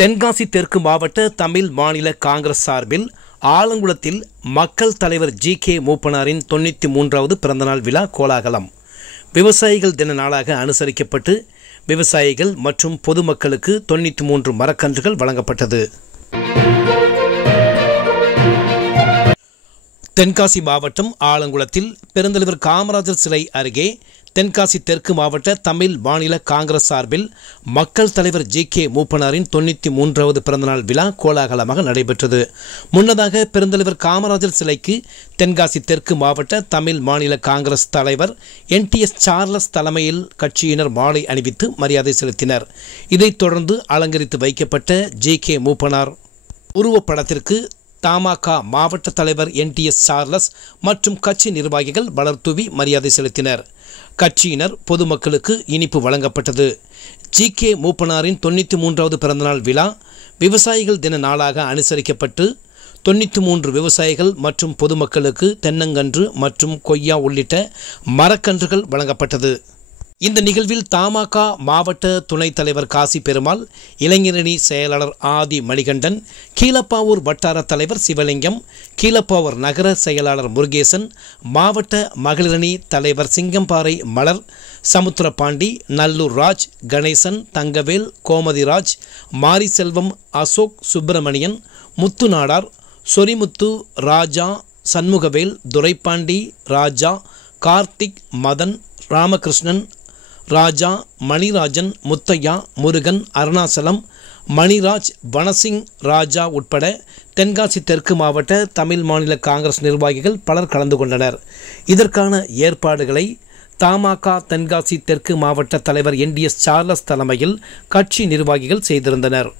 தென்காசி தெற்கு மாவட்ட தமிழ் மாநில காங்கிரஸ் சார்பில் ஆலங்குளத்தில் மக்கள் தலைவர் ஜி.கே. மூப்பனாரின் 93வது பிறந்தநாள் விழா கோலாகலம். விவசாயிகள் தின நாளாக அனுசரிக்கப்பட்டு விவசாயிகள் மற்றும் பொதுமக்களுக்கு 93 மரக்கன்றுகள் வழங்கப்பட்டது. தென்காசி மாவட்டம் ஆலங்குளத்தில் பெருந்தலைவர் காமராஜர் சிலை அருகே தென்காசி தெற்கு மாவட்ட தமிழ் மாநில காங்கிரஸ் சார்பில் மக்கள் தலைவர் ஜி.கே. மூப்பனாரின் 93வது பிறந்தநாள் விழா கோலாகலமாக நடைபெற்றது. முன்னதாக பெருந்தலைவர் காமராஜர் சிலைக்கு தென்காசி தெற்கு மாவட்ட தமிழ் மாநில காங்கிரஸ் தலைவர் என்.டி.எஸ். சார்லஸ் தலைமையில் கட்சியினர் மாலை அணிவித்து மரியாதை செலுத்தினர். இதைத் தொடர்ந்து அலங்கரித்து வைக்கப்பட்ட ஜி.கே. மூப்பனார் உருவப்படத்திற்கு தமாக மாவட்ட தலைவர் என்.டி.எஸ். சார்லஸ் மற்றும் கட்சி நிர்வாகிகள் மலர் தூவி மரியாதை செலுத்தினர். கட்சியினர் பொதுமக்களுக்கு இனிப்பு வழங்கப்பட்டது. ஜி.கே. மூப்பனாரின் 93வது பிறந்தநாள் விழா விவசாயிகள் தின நாளாக அனுசரிக்கப்பட்டு 93 விவசாயிகள் மற்றும் பொதுமக்களுக்கு தென்னங்கன்று மற்றும் கொய்யா உள்ளிட்ட மரக்கன்றுகள் வழங்கப்பட்டது. இந்த நிகழ்வில் தமாக மாவட்ட துணைத் தலைவர் காசி பெருமாள், இளைஞரணி செயலாளர் ஆதி மணிகண்டன், கீழப்பாவூர் வட்டார தலைவர் சிவலிங்கம், கீழப்பாவூர் நகர செயலாளர் முருகேசன், மாவட்ட மகளிரணி தலைவர் சிங்கம்பாறை மலர், சமுத்திரபாண்டி, நல்லூர் ராஜ், கணேசன், தங்கவேல், கோமதிராஜ், மாரிசெல்வம், அசோக், சுப்பிரமணியன், முத்து நாடார், சொரிமுத்து, ராஜா, சண்முகவேல், துரைப்பாண்டி, ராஜா, கார்த்திக், மதன், ராமகிருஷ்ணன், ராஜா, மணிராஜன், முத்தையா, முருகன், அருணாசலம், மணிராஜ், வனசிங், ராஜா உட்பட தென்காசி தெற்கு மாவட்ட தமிழ் மாநில காங்கிரஸ் நிர்வாகிகள் பலர் கலந்து கொண்டனர். இதற்கான ஏற்பாடுகளை தமாக தென்காசி தெற்கு மாவட்ட தலைவர் என்.டி.எஸ். சார்லஸ் தலைமையில் கட்சி நிர்வாகிகள் செய்திருந்தனர்.